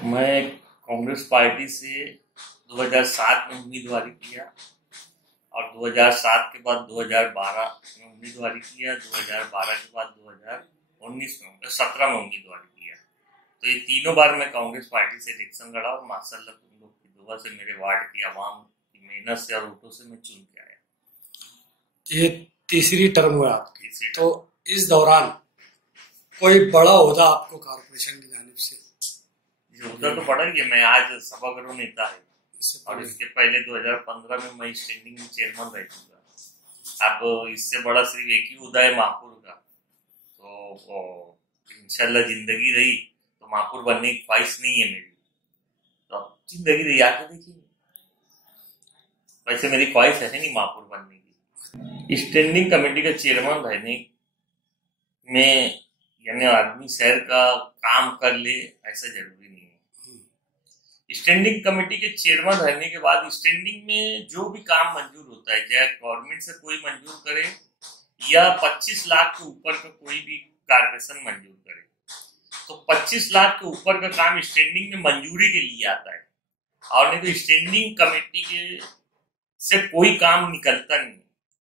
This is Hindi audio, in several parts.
मैं कांग्रेस पार्टी से 2007 में उम्मीदवारी किया और 2007 के बाद 2012 में उम्मीदवारी किया, 2012 के बाद 2019 में 17 में उम्मीदवारी किया। तो ये तीनों बार मैं कांग्रेस पार्टी से इलेक्शन लड़ा और माशाल्लाह तुम लोग की दुआ से मेरे वार्ड की आवाम की मेहनत से और वोटों से मैं चुन के आया। ये तीसरी टर्म हुआ आपकी। तीसरी तो इस दौरान कोई बड़ा ओहदा आपको कॉर्पोरेशन की जानिब से? होता तो बड़ा ही है, मैं आज सभागृह नेता है इससे और पहले इसके पहले 2015 में मैं स्टैंडिंग चेयरमैन रह चुका। अब इससे बड़ा सिर्फ एक ही उदा है महापुर का। तो इंशाल्लाह जिंदगी रही तो महापुर बनने की ख्वाहिश नहीं है मेरी, तो अब जिंदगी रही आके देखिए। वैसे मेरी ख्वाहिश है नहीं महापुर बनने की। स्टैंडिंग कमेटी का चेयरमैन रहने में यानी आदमी शहर का काम कर ले ऐसा जरूरी नहीं है। स्टैंडिंग कमेटी के चेयरमैन रहने के बाद स्टैंडिंग में जो भी काम मंजूर होता है, चाहे गवर्नमेंट से कोई मंजूर करे या 25 लाख के ऊपर का कोई भी कारपोरेशन मंजूर करे, तो 25 लाख के ऊपर का काम स्टैंडिंग में मंजूरी के लिए आता है और नहीं तो स्टैंडिंग कमेटी के से कोई काम निकलता नहीं।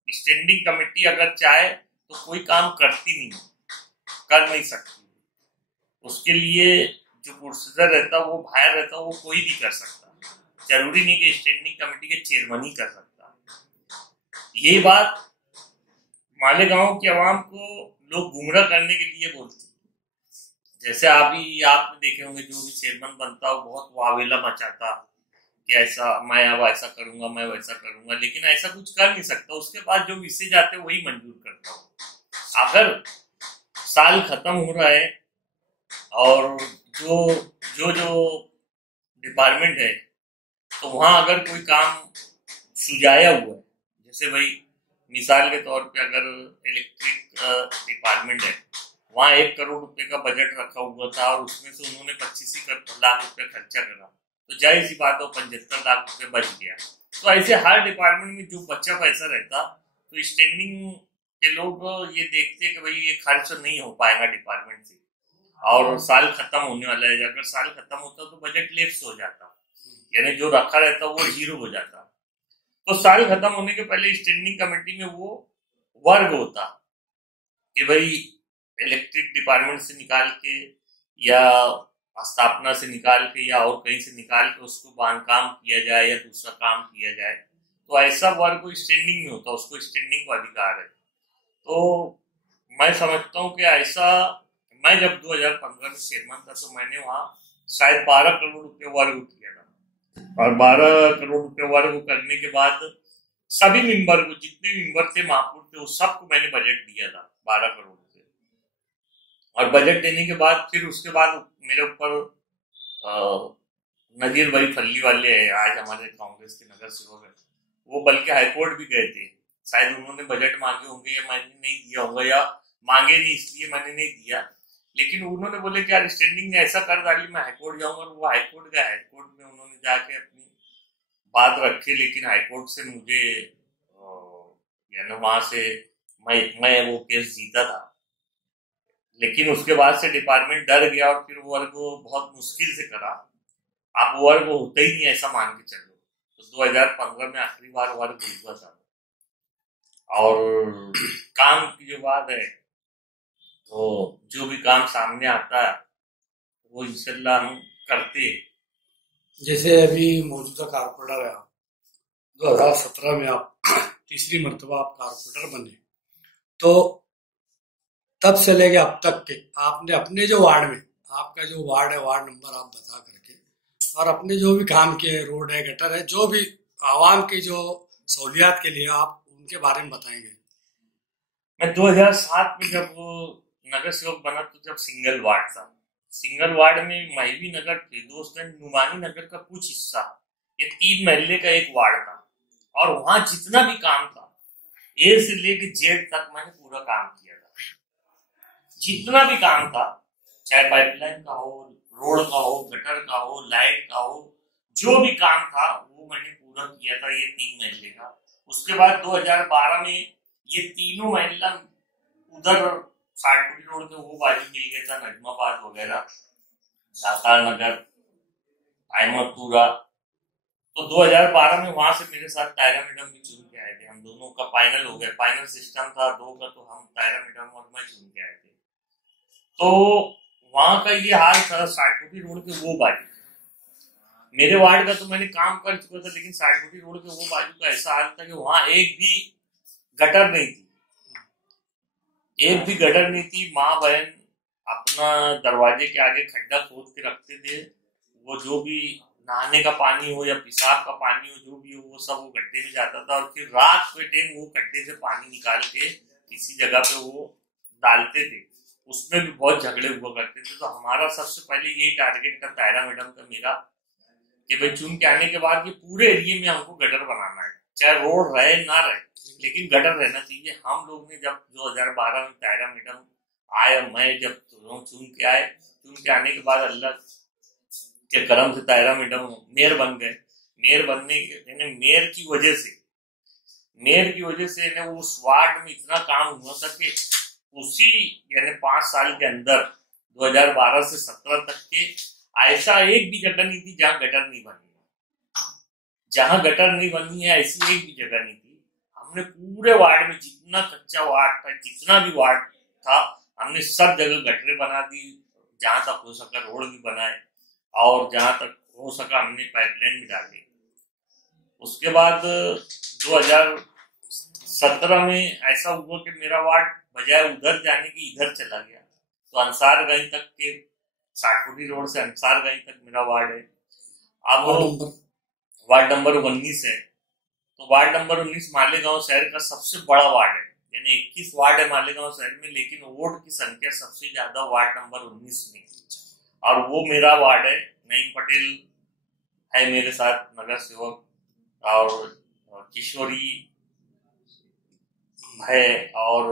स्टैंडिंग कमेटी अगर चाहे तो कोई काम करती नहीं, कर नहीं सकती। उसके लिए जो प्रोसीजर रहता है वो बाहर रहता है, वो कोई भी कर सकता। जरूरी नहीं कि स्टैंडिंग कमेटी के चेयरमैन ही कर सकता। ये बात मालेगांव की आवाम को लोग गुमराह करने के लिए बोलते हैं। जैसे अभी आपने देखे होंगे जो भी चेयरमैन बनता है बहुत वावेला मचाता कि ऐसा मैं अब ऐसा करूंगा, मैं वैसा करूंगा, लेकिन ऐसा कुछ कर नहीं सकता। उसके बाद जो विषय जाते वही मंजूर करता हूँ। अगर साल खत्म हो रहा है और जो जो जो डिपार्टमेंट है तो वहां अगर कोई काम सुझाया हुआ है, जैसे भाई मिसाल के तौर पे अगर इलेक्ट्रिक डिपार्टमेंट है, वहां 1 करोड़ रुपए का बजट रखा हुआ था और उसमें से उन्होंने 25 लाख रुपए खर्चा करा, तो जाहिर सी बात है 75 लाख रुपए बच गया। तो ऐसे हर डिपार्टमेंट में जो बच्चा पैसा रहता तो स्टैंडिंग के लोग ये देखते कि भाई ये खर्च नहीं हो पाएगा डिपार्टमेंट से और साल खत्म होने वाला है। अगर साल खत्म होता तो बजट लेप्स हो जाता, यानी जो रखा रहता वो जीरो हो जाता। तो साल खत्म होने के पहले स्टैंडिंग कमेटी में वो वर्ग होता कि भाई इलेक्ट्रिक डिपार्टमेंट से निकाल के या स्थापना से निकाल के या और कहीं से निकाल के उसको बांधकाम किया जाए या दूसरा काम किया जाए, तो ऐसा वर्ग स्टैंडिंग में होता, उसको स्टैंडिंग का अधिकार है। तो मैं समझता हूँ कि ऐसा मैं जब 2015 में चेयरमैन था तो मैंने वहां शायद 12 करोड़ रुपए वर्ग किया था और 12 करोड़ रुपए वर्ग करने के बाद सभी मेंबर को, जितने मेंबर थे महापुर थे, उस सबको मैंने बजट दिया था 12 करोड़ रुपए। और बजट देने के बाद फिर उसके बाद मेरे ऊपर नजीर भाई फल्ली वाले है, आज हमारे कांग्रेस के नगर सेवक है, वो बल्कि हाईकोर्ट भी गए थे। शायद उन्होंने बजट मांगे होंगे या मैंने नहीं दिया होगा या मांगे नहीं इसलिए मैंने नहीं दिया, लेकिन उन्होंने बोले कि यार स्टैंडिंग ने ऐसा कर डाली मैं हाईकोर्ट जाऊंगा, और वो हाईकोर्ट गए। हाईकोर्ट में उन्होंने जाके अपनी बात रखी, लेकिन हाईकोर्ट से मुझे यानी वहां से मैं वो केस जीता था, लेकिन उसके बाद से डिपार्टमेंट डर गया और फिर वर्ग को बहुत मुश्किल से करा। आप वर्ग होता ही नहीं ऐसा मान के चलो। तो 2015 में आखिरी बार वर्ग हुआ था। और काम की जो बात है तो जो भी काम सामने आता है वो इंशाल्लाह हम करते हैं। जैसे अभी मौजूदा कारपोरेटर है, 2017 में आप तीसरी मर्तबा आप कारपोरेटर बने, तो तब से लेके अब तक के आपने अपने जो वार्ड में, आपका जो वार्ड है वार्ड नंबर आप बता करके, और अपने जो भी काम किए, रोड है, गटर है, जो भी आवाम की जो सहूलियात के लिए आप उनके बारे में बताएंगे। मैं 2007 में जब नगर सेवक बना तो जब सिंगल वार्ड था, सिंगल वार्ड में महवी नगर थे, दोस्त नुमानी नगर का कुछ हिस्सा, ये 3 महल्ले का एक वार्ड था और वहां जितना भी काम था ए से लेकर जेड तक मैंने पूरा काम किया था। जितना भी काम था, चाहे पाइपलाइन का हो, रोड का हो, गटर का हो, लाइट का हो, जो भी काम था वो मैंने पूरा किया था ये 3 महल्ले का। उसके बाद 2012 में ये तीनों महिला उधर साटपुरी रोड के वो बाजू मिल गया था, नजमाबाद वगैरह, दातार नगर, अहमदपुरा। तो 2012 में वहां से मेरे साथ तायरा मैडम भी चुन के आए थे। हम दोनों का फाइनल हो गया, फाइनल सिस्टम था 2 का, तो हम तायरा मैडम और मैं चुन के आए थे। तो वहां का ये हाल था, 60 रोड के वो बाजू, मेरे वार्ड का तो मैंने काम कर चुका था, लेकिन 60 रोड के वो बाजू का ऐसा हाल था कि वहां एक भी गटर नहीं थी, एक भी गटर नहीं थी। माँ बहन अपना दरवाजे के आगे खड्डा खोद के रखते थे, वो जो भी नहाने का पानी हो या पेशाब का पानी हो, जो भी हो, वो सब वो गड्ढे में जाता था। और फिर रात के टाइम वो गड्ढे से पानी निकाल के किसी जगह पे वो डालते थे। उसमें भी बहुत झगड़े हुआ करते थे। तो हमारा सबसे पहले यही टारगेट था तायरा मैडम का, मेरा, कि भाई चुन के आने के बाद ये पूरे एरिया में हमको गटर बनाना है, चाहे रोड रहे ना रहे, लेकिन गटर रहना चाहिए। हम लोग ने जब 2012 में तायरा मैडम आए, मैं जब चुन के आए, चुन के आने के बाद अल्लाह के करम से तायरा मैडम मेयर बन गए। मेयर बनने के मेयर की वजह से उस वार्ड में इतना काम हुआ था कि उसी 5 साल के अंदर 2012 से 17 तक के ऐसा एक भी जगह नहीं थी जहां गटर नहीं बनी है। जहां गटर नहीं बनी है ऐसी एक भी जगह नहीं थी। हमने पूरे वार्ड में जितना कच्चा वार्ड था, जितना भी वार्ड था, हमने सब जगह गटरें बना दी। जहां तक हो सका रोड भी बनाए, और जहां तक हो सका हमने पाइपलाइन भी डाली। उसके बाद 2017 में ऐसा हुआ कि मेरा वार्ड बजाय उधर जाने की इधर चला गया। तो अंसारगंज तक के 60 रोड से अंसारगंज तक मेरा वार्ड है। अब वार्ड नंबर 19 है। तो वार्ड नंबर 19 मालेगांव शहर का सबसे बड़ा वार्ड है, 21 वार्ड है मालेगांव शहर में, लेकिन वोट की संख्या सबसे ज्यादा वार्ड नंबर 19 में, और वो मेरा वार्ड है। नईम पटेल है मेरे साथ नगर सेवक, और किशोरी है, और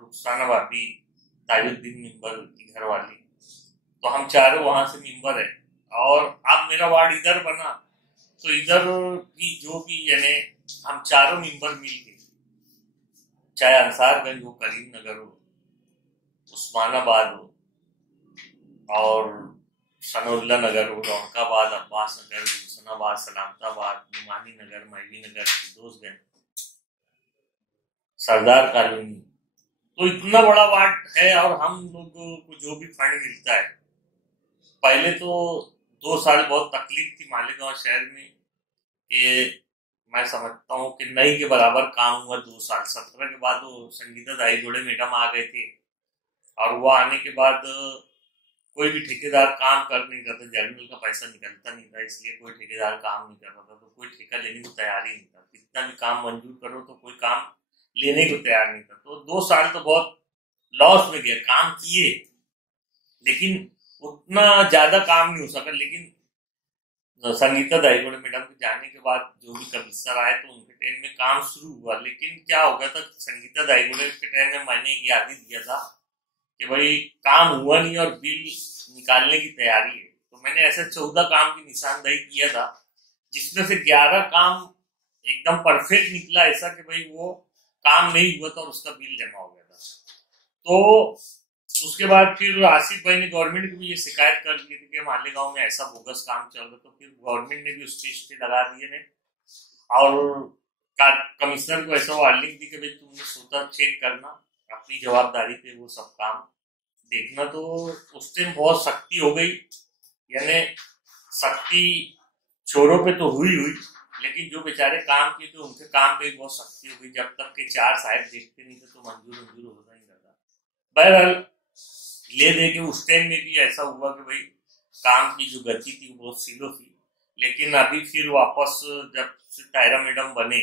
रुखसाना भाभी, ताजुद्दीन मेंबर की घर वाली। तो हम चारों वहां से मेंबर है। और अब मेरा वार्ड इधर बना, तो इधर भी जो भी हम चारों मेंबर मिलके, चाहे अंसारगंज हो, करीमनगर हो, उस्मानाबाद हो, और सनौल्ला नगर हो, रौनकाबाद, अब्बास नगर, हुसनाबाद, सलामताबाद, नुमानी नगर, मैवी नगर, फिरदौसगंज, सरदार कॉलोनी, तो इतना बड़ा वार्ड है। और हम लोगों को जो भी फंड मिलता है, पहले तो 2 साल बहुत तकलीफ थी मालेगांव शहर में, कि मैं समझता हूँ कि नहीं के बराबर काम हुआ 2 साल। 17 के बाद वो संगीता दाई जोड़े मैडम आ गए थे, और वो आने के बाद कोई भी ठेकेदार काम कर नहीं रहा था, जर्नल का पैसा निकलता नहीं था, इसलिए कोई ठेकेदार काम नहीं कर रहा था। तो कोई ठेका लेने को तैयार ही नहीं था। कितना भी काम मंजूर करो तो कोई काम लेने को तैयार नहीं था। तो 2 साल तो बहुत लॉस में गया। काम किए, लेकिन उतना ज्यादा काम नहीं हो सका। लेकिन संगीता दाईगोड़े मैडम के जाने के बाद जो भी कमिश्नर आए, तो उनके टाइम में काम शुरू हुआ। लेकिन क्या हो गया था, संगीता दाईगोड़े के टाइम में मैंने एक याद दिया था कि भाई काम हुआ नहीं और बिल निकालने की तैयारी है। तो मैंने ऐसे 14 काम की निशानदेही किया था, जिसमें से 11 काम एकदम परफेक्ट निकला, ऐसा कि भाई वो काम नहीं हुआ था और उसका बिल जमा हो गया था। तो उसके बाद फिर आसिफ भाई ने गवर्नमेंट को भी ये शिकायत कर दी थी कि मालेगांव में ऐसा बोगस काम चल रहा। तो फिर गवर्नमेंट ने भी उस स्टे लगा दिए ने, और कमिश्नर को ऐसा वार्निंग दी कि भाई तुमने स्वतः चेक करना, अपनी जवाबदारी पे वो सब काम देखना। तो उस टाइम बहुत सख्ती हो गई, सख्ती छोरों पे तो हुई, लेकिन जो बेचारे काम किए थे उनके काम पे बहुत सख्ती हो गई। जब तक के 4 साहब देखते नहीं थे तो मंजूर होता नहीं था। बहरहाल ले दे के उस टाइम में भी ऐसा हुआ कि भाई काम की जो गति थी वो बहुत स्लो थी। लेकिन अभी फिर वापस जब से तायरा मैडम बने,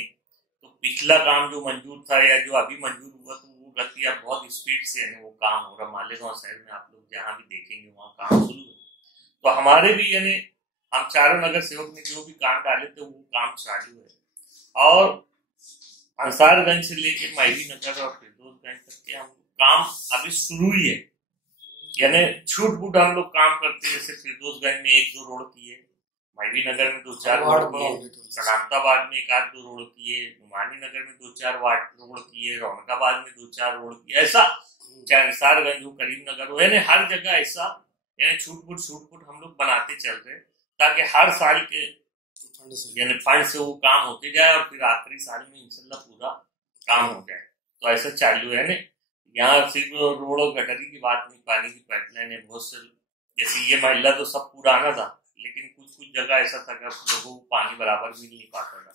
तो पिछला काम जो मंजूर था या जो अभी मंजूर हुआ, तो वो गति अब बहुत स्पीड से वो काम हो रहा। मालेगांव शहर में आप लोग जहाँ भी देखेंगे वहाँ काम शुरू है। तो हमारे भी हम चारों नगर सेवक ने जो भी काम डाले थे वो काम चालू है। और अंसारगंज से लेके मैवी नगर और फिरदौसगंज तक के हम काम अभी शुरू ही है। छूट बूट हम लोग काम करते हैं। जैसे फिरदौसगंज में 1-2 रोड किए, मैवी नगर में 2-4 रोड किए, सलामताबाद में 1-2 रोड किए, नुमानी नगर में 2-4 रोड किए, रौनकाबाद में 2-4 रोड किए। ऐसा चाहे अंसारगंज हो, करीमनगर हो, हर जगह ऐसा छूट बूट हम लोग बनाते चल रहे, ताकि हर साल के फंड से यानी फंड से वो काम होते जाए और फिर आखिरी साल में इंशाल्लाह पूरा काम हो जाए। तो ऐसा चालू है ना। यहाँ सिर्फ रोड और गटरी की बात नहीं, पानी की पाइपलाइन है बहुत से। जैसे ये मोहल्ला तो सब पुराना था, लेकिन कुछ कुछ जगह ऐसा था कि लोगों को पानी बराबर मिल नहीं पाता था।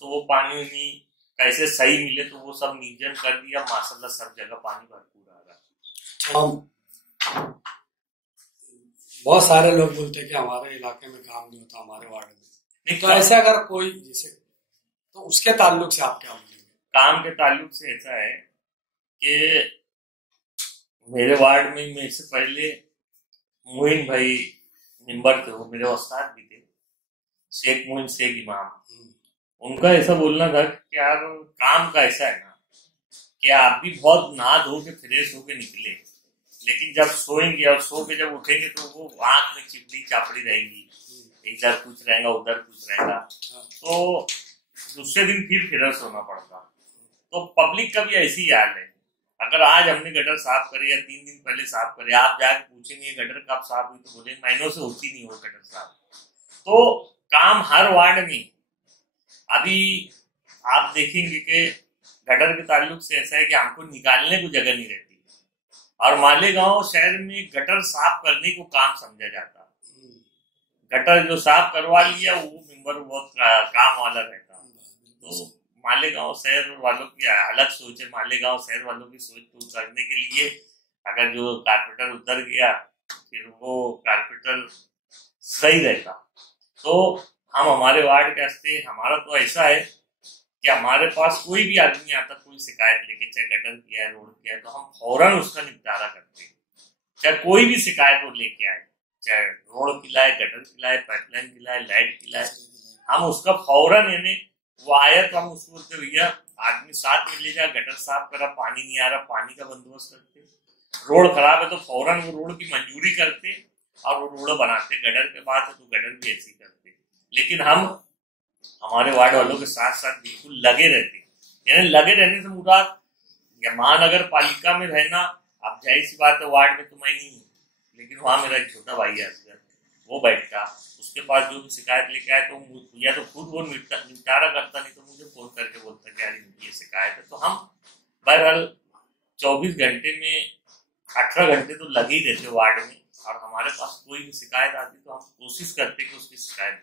तो वो पानी उन्हीं कैसे सही मिले, तो वो सब नियोजन कर दिया, माशाल्लाह सब जगह पानी भरपूर आ रहा है। बहुत सारे लोग बोलते हैं कि हमारे इलाके में काम नहीं होता, हमारे वार्ड में नहीं। तो ऐसे अगर कोई जैसे, तो उसके ताल्लुक से आप क्या बोलेंगे? काम के ताल्लुक से ऐसा है कि मेरे वार्ड में मेरे से पहले मोइन भाई मेंबर थे, वो मेरे उस्ताद भी थे, शेख मोइन शेख इमाम। उनका ऐसा बोलना था कि यार काम का ऐसा है ना कि आप भी बहुत नहा धो के फ्रेश होके निकले, लेकिन जब सोएंगे और सो के जब उठेंगे तो वो आंख में चिपड़ी चापड़ी रहेगी, इधर कुछ रहेगा उधर कुछ रहेगा, तो दूसरे दिन फिर फ्रेश होना पड़ता। तो पब्लिक का भी ऐसी हाल है। अगर आज हमने गटर साफ करे या 3 दिन पहले साफ करे, आप जाके पूछेंगे गटर कब साफ हुई, तो बोले महीनों से होती नहीं हो गटर साफ। तो काम हर वार्ड में अभी आप देखेंगे कि गटर के ताल्लुक से ऐसा है कि हमको निकालने को जगह नहीं रहती, और मालेगांव शहर में गटर साफ करने को काम समझा जाता। गटर जो साफ करवा लिया वो मेंबर बहुत काम वाला रहता। तो मालेगांव शहर वालों की अलग सोच है। मालेगांव शहर वालों की सोच को उतरने के लिए अगर जो कारपेंटर उतर गया फिर वो कारपेंटर सही रहता। तो हम हमारे वार्ड के हस्ते, हमारा तो ऐसा है कि हमारे पास कोई भी आदमी आता कोई शिकायत लेके, चाहे गटर किया है रोड किया है, तो हम फौरन उसका निपटारा करते हैं। चाहे कोई भी शिकायत वो लेके आए, चाहे रोड खिलाए, गटर खिलाए, पाइपलाइन खिलाए, लाइट खिलाए, हम उसका फौरन, यानी वो आया तो हम उसको बोलते भैया आदमी साथ में ले जा, गटर साफ करा, पानी नहीं आ रहा, पानी का बंदोबस्त करते, रोड खराब है तो फौरन वो रोड की मंजूरी करते और वो रोड बनाते। गटर के बाद है तो गटर भी ऐसे करते। लेकिन हम हमारे वार्ड वालों के साथ साथ बिल्कुल लगे रहते। यानी लगे रहने से मुराद या महानगर पालिका में रहना, अब जाहिर सी बात है वार्ड में तो मैं नहीं हूँ, लेकिन वहां मेरा एक छोटा भाई है असगर, वो बैठता, उसके पास जो भी शिकायत लेके आए तो या तो खुद वो निपटारा करता, नहीं तो मुझे फोन करके बोलता कि यार ये शिकायत है। तो हम बहरहाल 24 घंटे में 18 घंटे तो लगे ही रहते वार्ड में, और हमारे पास कोई भी शिकायत आती तो हम कोशिश करते कि उसकी शिकायत